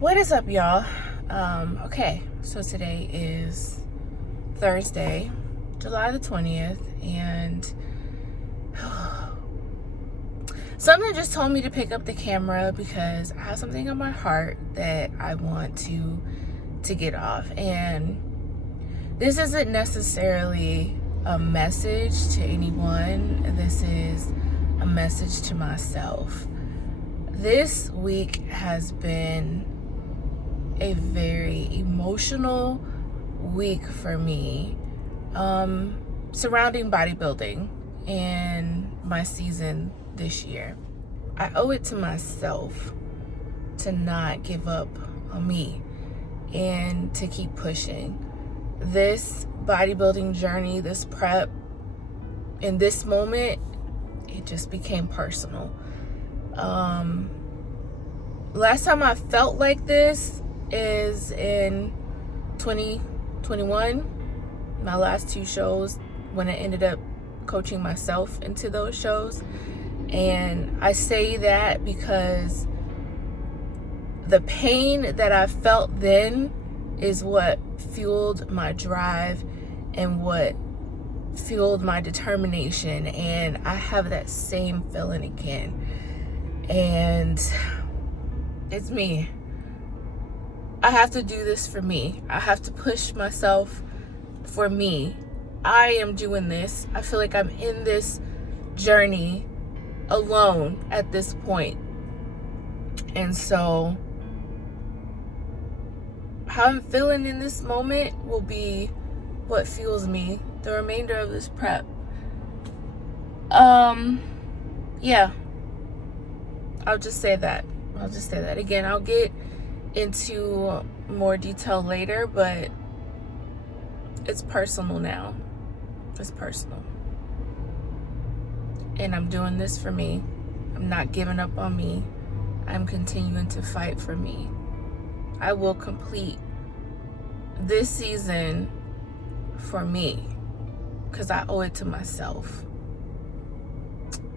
What is up, y'all? Okay, so today is Thursday, July the 20th, and something just told me to pick up the camera because I have something on my heart that I want to get off. And this isn't necessarily a message to anyone. This is a message to myself. This week has been a very emotional week for me, surrounding bodybuilding and my season this year. I owe it to myself to not give up on me and to keep pushing. This bodybuilding journey, this prep, in this moment, it just became personal. Last time I felt like this is in 2021, my last two shows, when I ended up coaching myself into those shows. And I say that because the pain that I felt then is what fueled my drive and what fueled my determination, and I have that same feeling again. And it's me. I have to do this for me. I have to push myself for me. I am doing this. I feel like I'm in this journey alone at this point. And so how I'm feeling in this moment will be what fuels me the remainder of this prep. Yeah. I'll just say that. Again, I'll get into more detail later, but it's personal now. It's personal. And I'm doing this for me. I'm not giving up on me. I'm continuing to fight for me. I will complete this season for me because I owe it to myself.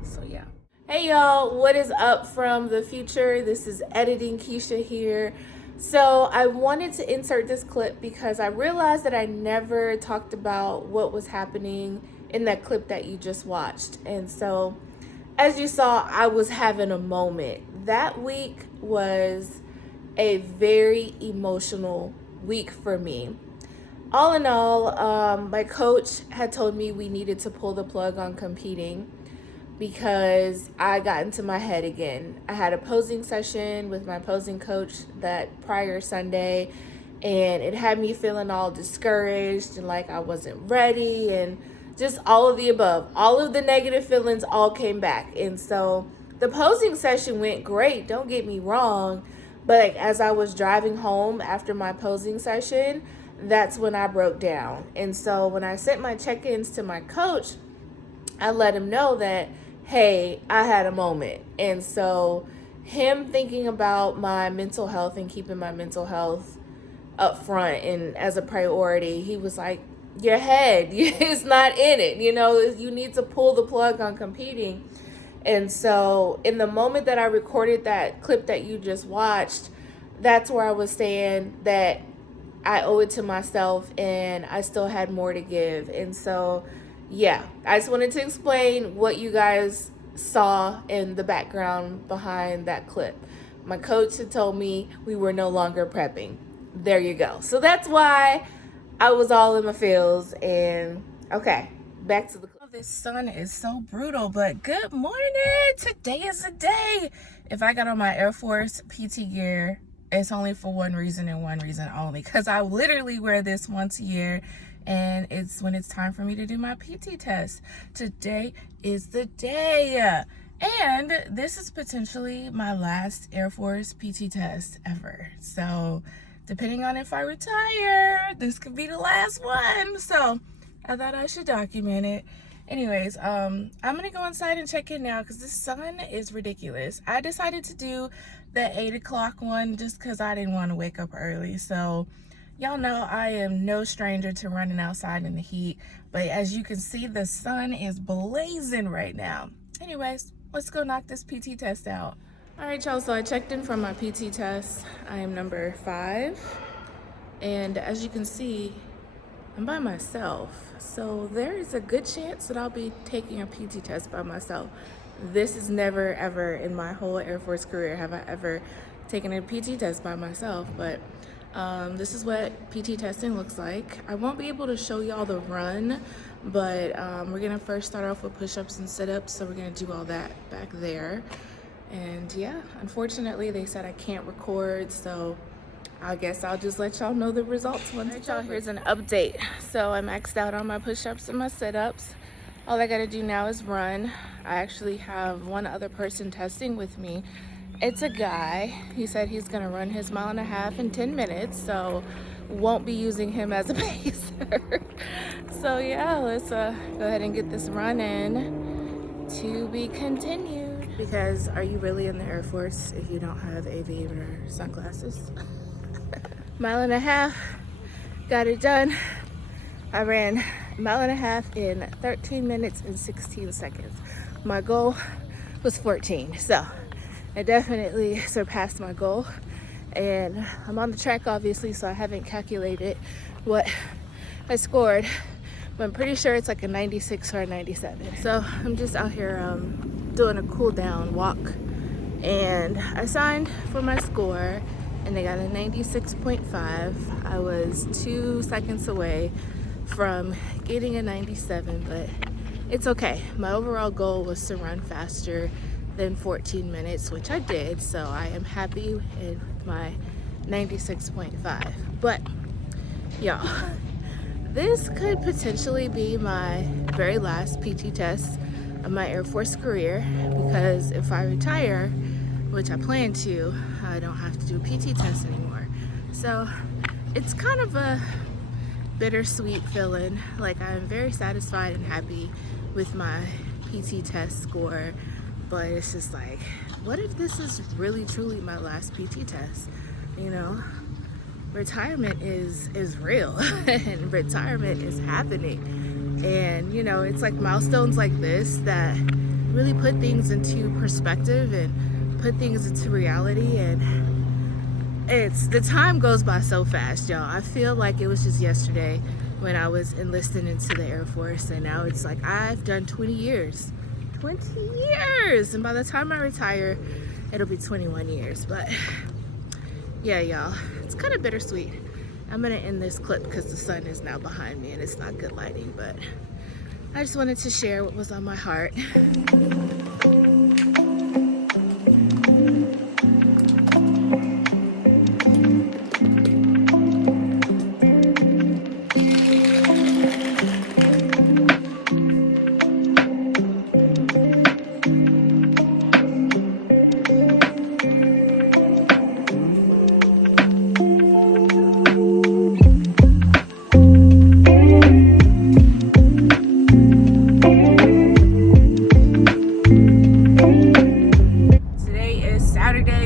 So yeah. Hey y'all, what is up from the future? This is Editing Keisha here. So I wanted to insert this clip because I realized that I never talked about what was happening in that clip that you just watched. And so as you saw, I was having a moment. That week was a very emotional week for me. All in all, my coach had told me we needed to pull the plug on competing because I got into my head again. I had a posing session with my posing coach that prior Sunday, and it had me feeling all discouraged and like I wasn't ready and just all of the above. All of the negative feelings all came back. And so the posing session went great, don't get me wrong, but as I was driving home after my posing session, that's when I broke down. And so when I sent my check-ins to my coach, I let him know that, hey, I had a moment. And so him thinking about my mental health and keeping my mental health up front and as a priority, he was like, your head is not in it. You know, you need to pull the plug on competing. And so in the moment that I recorded that clip that you just watched, that's where I was saying that I owe it to myself and I still had more to give. And so yeah, I just wanted to explain what you guys saw in the background behind that clip. My coach had told me we were no longer prepping. There you go. So that's why I was all in my feels. And okay, back to the clip. This sun is so brutal, but good morning. Today is the day. If I got on my Air Force PT gear, it's only for one reason and one reason only, because I literally wear this once a year and it's when it's time for me to do my PT test. Today is the day. And this is potentially my last Air Force PT test ever. So depending on if I retire, this could be the last one. So I thought I should document it. Anyways, I'm gonna go inside and check in now because the sun is ridiculous. I decided to do the 8 o'clock one just because I didn't want to wake up early. So y'all know I am no stranger to running outside in the heat, but as you can see, the sun is blazing right now. Anyways, let's go knock this PT test out. All right, y'all, so I checked in for my PT test. I am number 5, and as you can see, I'm by myself. So there is a good chance that I'll be taking a PT test by myself. This is never, ever in my whole Air Force career have I ever taken a PT test by myself, but this is what PT testing looks like. I won't be able to show y'all the run, but we're gonna first start off with push-ups and sit-ups, so we're gonna do all that back there. And yeah, unfortunately they said I can't record, so I guess I'll just let y'all know the results once it's over. Here's an update. So I maxed out on my push-ups and my sit-ups. All I gotta do now is run. I actually have one other person testing with me. It's a guy. He said he's gonna run his 1.5 miles in 10 minutes, so won't be using him as a pacer. So yeah, let's go ahead and get this run in. To be continued. Because are you really in the Air Force if you don't have aviator sunglasses? 1.5 miles, got it done. I ran 1.5 miles in 13 minutes and 16 seconds. My goal was 14, so I definitely surpassed my goal. And I'm on the track, obviously, so I haven't calculated what I scored, but I'm pretty sure it's like a 96 or a 97. So I'm just out here doing a cool down walk, and I signed for my score and I got a 96.5. I was 2 seconds away from getting a 97, but it's okay. My overall goal was to run faster than 14 minutes, which I did, so I am happy with my 96.5. But y'all, this could potentially be my very last PT test of my Air Force career, because if I retire, which I plan to, I don't have to do a PT test anymore. So it's kind of a bittersweet feeling. Like, I'm very satisfied and happy with my PT test score, but it's just like, what if this is really truly my last PT test? You know, retirement is real and retirement is happening. And you know, it's like milestones like this that really put things into perspective and put things into reality. And the time goes by so fast, y'all. I feel like it was just yesterday when I was enlisting into the Air Force, and now it's like I've done 20 years. 20 years! And by the time I retire, it'll be 21 years. But yeah, y'all, it's kind of bittersweet. I'm gonna end this clip because the sun is now behind me and it's not good lighting, but I just wanted to share what was on my heart.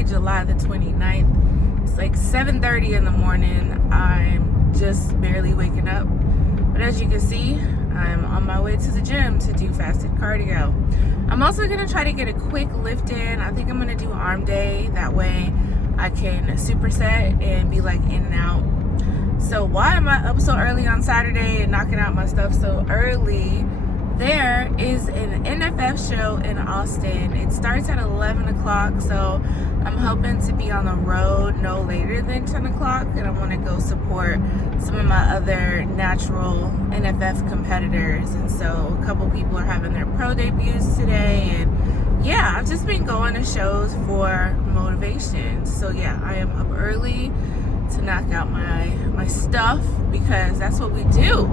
July the 29th. It's like 7:30 in the morning. I'm just barely waking up, but as you can see, I'm on my way to the gym to do fasted cardio. I'm also gonna try to get a quick lift in. I think I'm gonna do arm day, that way I can superset and be like in and out. So why am I up so early on Saturday and knocking out my stuff so early? There is an NFF show in Austin. It starts at 11 o'clock, so I'm hoping to be on the road no later than 10 o'clock, and I want to go support some of my other natural NFF competitors. And so a couple people are having their pro debuts today, and yeah, I've just been going to shows for motivation. So yeah, I am up early to knock out my stuff, because that's what we do.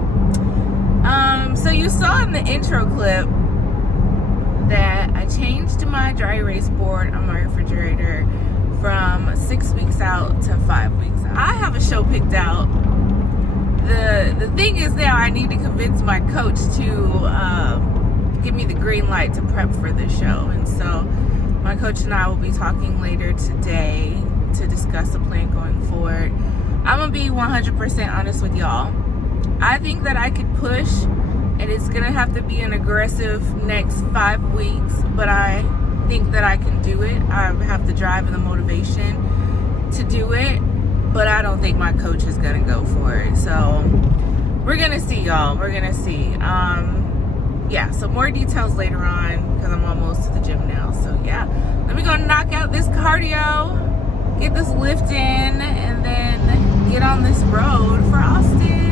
So you saw in the intro clip that I changed my dry erase board on my refrigerator from 6 weeks out to 5 weeks. I have a show picked out. The thing is now I need to convince my coach to give me the green light to prep for this show. And so my coach and I will be talking later today to discuss the plan going forward. I'm gonna be 100% honest with y'all. I think that I could push, and it's gonna have to be an aggressive next 5 weeks, but I think that I can do it. I have the drive and the motivation to do it, but I don't think my coach is gonna go for it. So we're gonna see, y'all. We're gonna see. Yeah, so more details later on because I'm almost to the gym now. So yeah, let me go knock out this cardio, get this lift in, and then get on this road for Austin.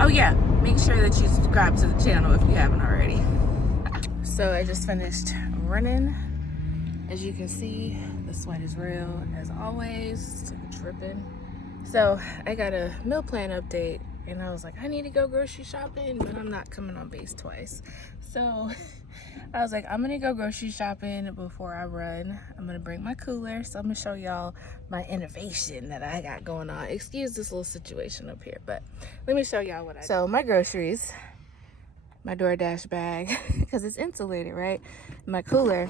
Oh yeah, make sure that you subscribe to the channel if you haven't already. So I just finished running. As you can see, the sweat is real as always. Tripping. So I got a meal plan update, and I was like, I need to go grocery shopping, but I'm not coming on base twice. So I was like, I'm gonna go grocery shopping before I run. I'm gonna bring my cooler, so I'm gonna show y'all my innovation that I got going on. Excuse this little situation up here, but let me show y'all what I do. So my groceries, my DoorDash bag, because it's insulated, right? My cooler.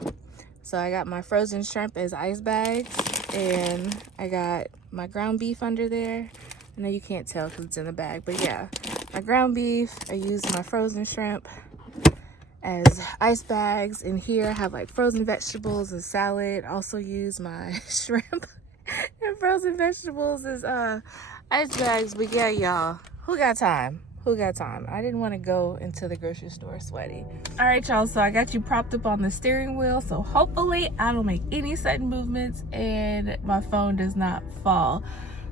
So I got my frozen shrimp as ice bags, and I got my ground beef under there. I know you can't tell because it's in the bag, but yeah, my ground beef. I use my frozen shrimp as ice bags. In here I have like frozen vegetables and salad. Also use my shrimp and frozen vegetables as ice bags. But yeah, y'all, who got time? Who got time? I didn't want to go into the grocery store sweaty. All right, y'all, so I got you propped up on the steering wheel, so hopefully I don't make any sudden movements and my phone does not fall.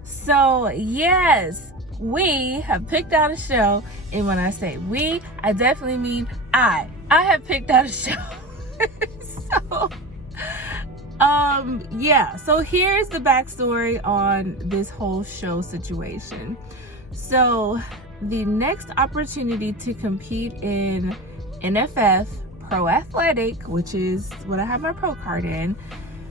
So yes, we have picked out a show, and when I say we, I definitely mean I have picked out a show. So yeah, so here's the backstory on this whole show situation. So the next opportunity to compete in NFF Pro Athletic, which is what I have my pro card in,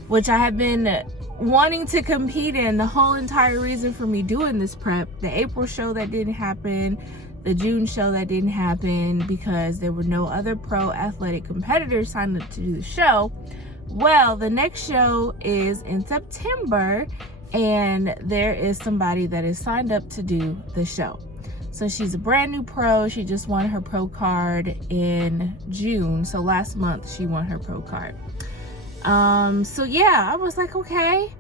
which I have been wanting to compete in the whole entire reason for me doing this prep. The April show that didn't happen, the June show that didn't happen because there were no other pro athletic competitors signed up to do the show. Well, the next show is in September, and there is somebody that is signed up to do the show. So she's a brand new pro. She just won her pro card in June. So last month she won her pro card. So yeah, I was like, okay,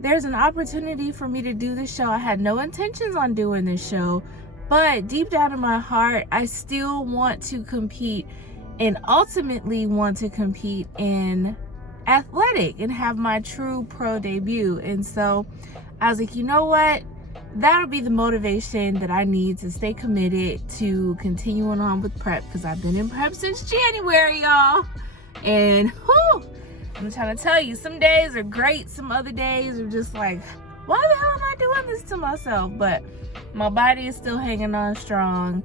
there's an opportunity for me to do this show. I had no intentions on doing this show, but deep down in my heart, I still want to compete and ultimately want to compete in athletic and have my true pro debut. And so I was like, you know what? That'll be the motivation that I need to stay committed to continuing on with prep, because I've been in prep since January, y'all. And whew, I'm trying to tell you, some days are great, some other days are just like, why the hell am I doing this to myself? But my body is still hanging on strong.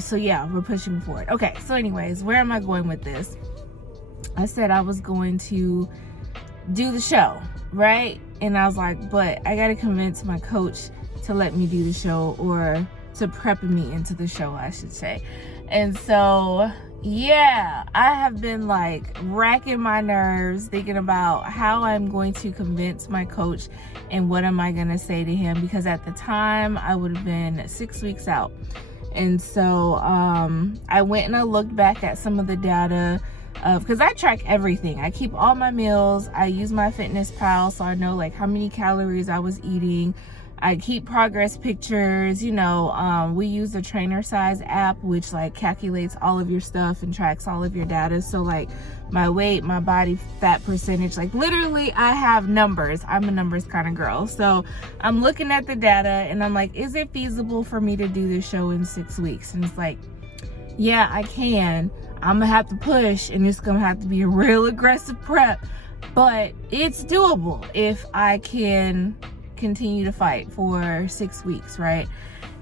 So yeah, we're pushing forward. Okay, so anyways, where am I going with this? I said I was going to do the show, right? And I was like, but I gotta convince my coach to let me do the show, or to prep me into the show, I should say. And so yeah, I have been like racking my nerves thinking about how I'm going to convince my coach and what am I gonna say to him, because at the time I would have been 6 weeks out. And so I went and I looked back at some of the data, because I track everything. I keep all my meals. I use my FitnessPal, so I know like how many calories I was eating. I keep progress pictures. You know, we use the Trainer Size app, which like calculates all of your stuff and tracks all of your data. So like my weight, my body fat percentage, like literally I have numbers. I'm a numbers kind of girl. So I'm looking at the data and I'm like, is it feasible for me to do this show in 6 weeks? And it's like, yeah, I can. I'm gonna have to push, and it's gonna have to be a real aggressive prep, but it's doable if I can continue to fight for 6 weeks, right?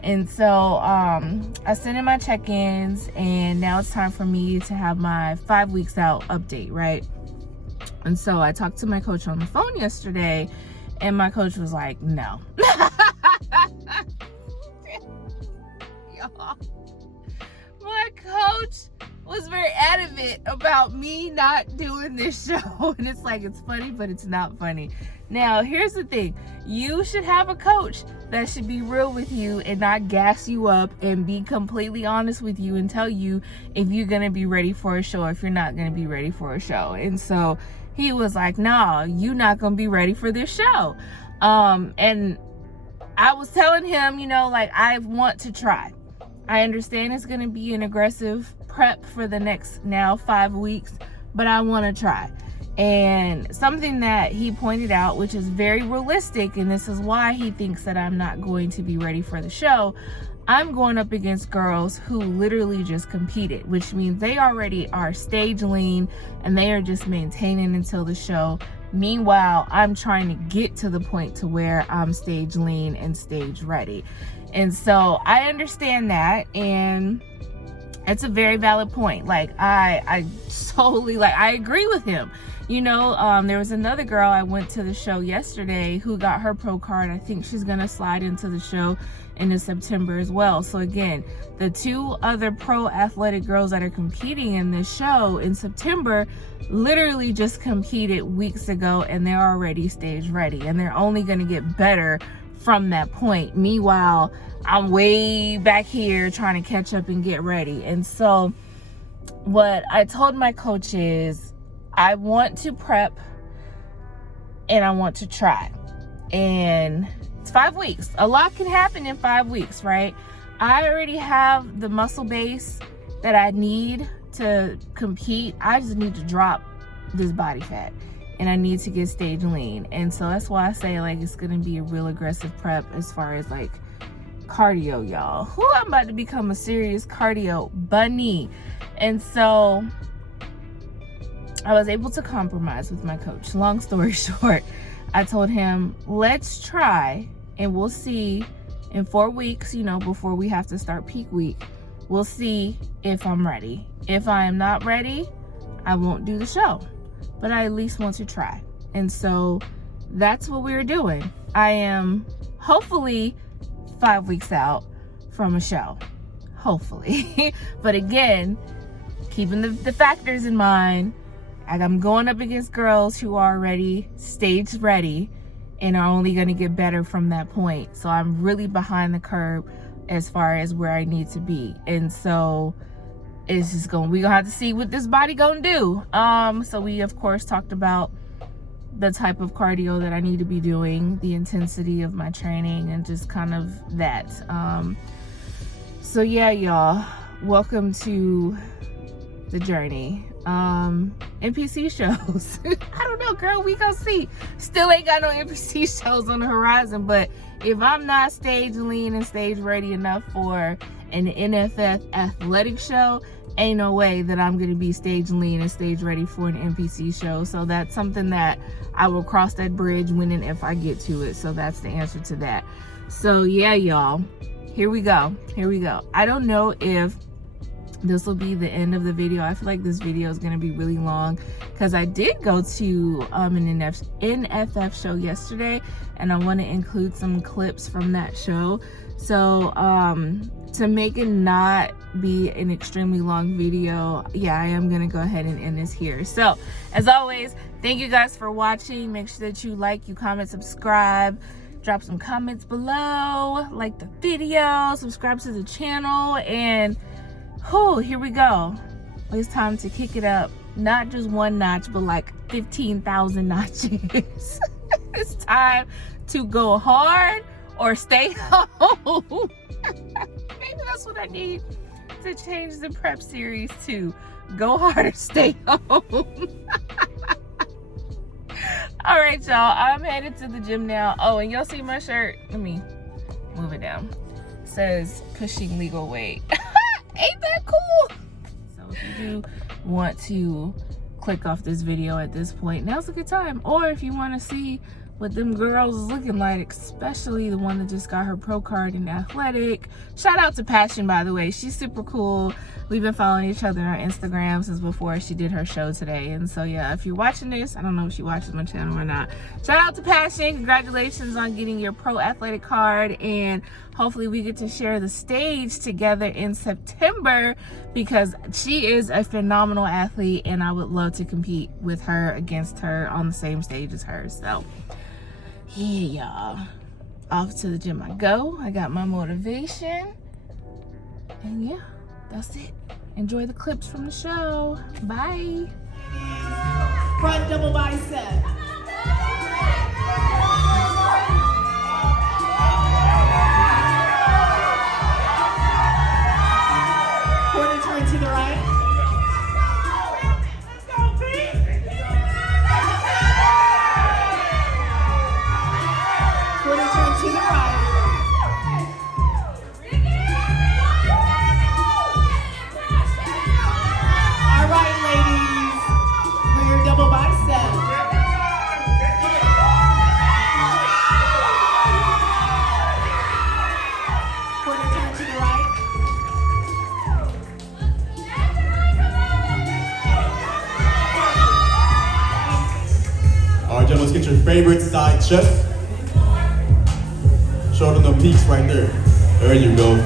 And so I sent in my check-ins, and now it's time for me to have my 5 weeks out update, right? And so I talked to my coach on the phone yesterday, and my coach was like, no. Y'all, my coach was very adamant about me not doing this show. And it's like, it's funny, but it's not funny. Now, here's the thing. You should have a coach that should be real with you and not gas you up, and be completely honest with you and tell you if you're going to be ready for a show or if you're not going to be ready for a show. And so he was like, no, you're not going to be ready for this show. And I was telling him, you know, like, I want to try. I understand it's going to be an aggressive prep for the next now 5 weeks, but I want to try. And something that he pointed out, which is very realistic, and this is why he thinks that I'm not going to be ready for the show, I'm going up against girls who literally just competed, which means they already are stage lean and they are just maintaining until the show. Meanwhile, I'm trying to get to the point to where I'm stage lean and stage ready. And so I understand that, and it's a very valid point. Like, I solely, like, I agree with him. You know, there was another girl I went to the show yesterday who got her pro card. I think she's gonna slide into the show in September as well. So again, the 2 other pro athletic girls that are competing in this show in September literally just competed weeks ago, and they're already stage ready, and they're only gonna get better from that point. Meanwhile, I'm way back here trying to catch up and get ready. And so what I told my coach is, I want to prep and I want to try. And it's 5 weeks. A lot can happen in 5 weeks, right? I already have the muscle base that I need to compete. I just need to drop this body fat, and I need to get stage lean. And so that's why I say, like, it's gonna be a real aggressive prep as far as like cardio, y'all. I'm about to become a serious cardio bunny. And so I was able to compromise with my coach. Long story short, I told him, let's try, and we'll see in 4 weeks, you know, before we have to start peak week, we'll see if I'm ready. If I am not ready, I won't do the show, but I at least want to try. And so that's what we're doing. I am hopefully 5 weeks out from a show, hopefully. But again, keeping the factors in mind, I'm going up against girls who are already stage ready and are only going to get better from that point. So I'm really behind the curve as far as where I need to be. And so it's just we're gonna have to see what this body gonna do. So we of course talked about the type of cardio that I need to be doing, the intensity of my training, and just kind of that. So yeah, y'all, welcome to the journey. NPC shows. I don't know, girl, we gonna see. Still ain't got no NPC shows on the horizon, but if I'm not stage lean and stage ready enough for an NFF athletic show, ain't no way that I'm gonna be stage lean and stage ready for an NPC show. So that's something that I will cross that bridge when and if I get to it. So that's the answer to that. So yeah, y'all, here we go. I don't know if this will be the end of the video. I feel like this video is going to be really long because I did go to an NFF show yesterday, and I want to include some clips from that show. So to make it not be an extremely long video, yeah, I am going to go ahead and end this here. So as always, thank you guys for watching. Make sure that you like, you comment, subscribe, drop some comments below, like the video, subscribe to the channel, and here we go. It's time to kick it up. Not just one notch, but like 15,000 notches. It's time to go hard or stay home. Maybe that's what I need to change the prep series to go hard or stay home. All right, y'all, I'm headed to the gym now. Oh, and y'all see my shirt? Let me move it down. It says pushing legal weight. Ain't that cool? So if you do want to click off this video at this point, now's a good time. Or if you want to see what them girls is looking like, especially the one that just got her pro card in athletic. Shout out to Passion, by the way. She's super cool. We've been following each other on Instagram since before she did her show today. And so yeah, if you're watching this, I don't know if she watches my channel or not. Shout out to Passion. Congratulations on getting your pro athletic card, and hopefully we get to share the stage together in September, because she is a phenomenal athlete and I would love to compete with her, against her, on the same stage as her. So yeah, y'all, off to the gym I go. I got my motivation, and yeah, that's it. Enjoy the clips from the show. Bye. Front double bicep. Quarter turn to the right. Quarter turn to the right. All right, ladies, rear double bicep. Quarter turn to the right. All right, Jen, let's get your favorite side chest. Show them the peaks right there. There you go.